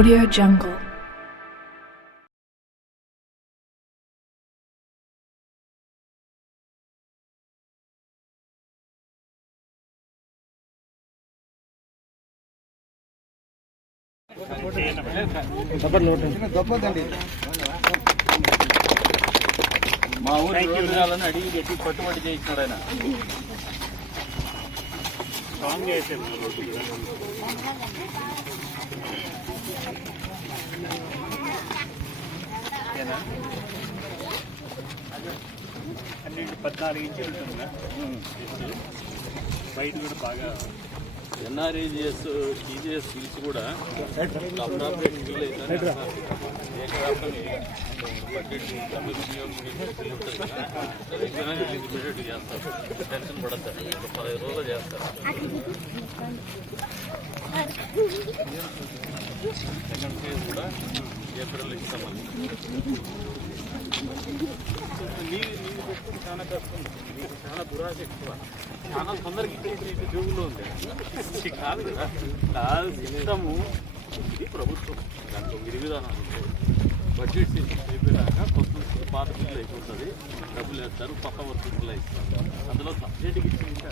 Audio Jungle. మా ఊరు అడిగి పెట్టి పట్టుబడి చేయించాడు ఆయన పద్నాలుగు ఇంచులు ఉంటుందా బయట కూడా బాగా ఎన్ఆర్ఏజిఎస్ టీజీఎస్ స్కిల్స్ కూడా ఇమీడియట్ చేస్తారు టెన్షన్ పడతారు ఒక రోజులు చేస్తారు సెకండ్ ఫేజ్ కూడా ఏప్రిల్ ఇస్తామని నీరు నీరు పెట్టుకుని చాలా కష్టం నీకు చాలా దురాశ ఎక్కువ చాలా తొందరగా ఇక్కడ జోగులో ఉంది ఇది కాదు కదా కాదు సిస్టము ఇది ప్రభుత్వం దాంట్లో విధి విధానాలు ఉంటాయి బడ్జెట్ సిస్టమ్ అయిపోయినాక కొత్త పాత బిల్లు అయిపోతుంది. డబ్బులు వేస్తారు కొత్త వర్క్ బిల్లు ఇస్తారు అందులో సబ్సిడీకి ఇచ్చి ఉంటే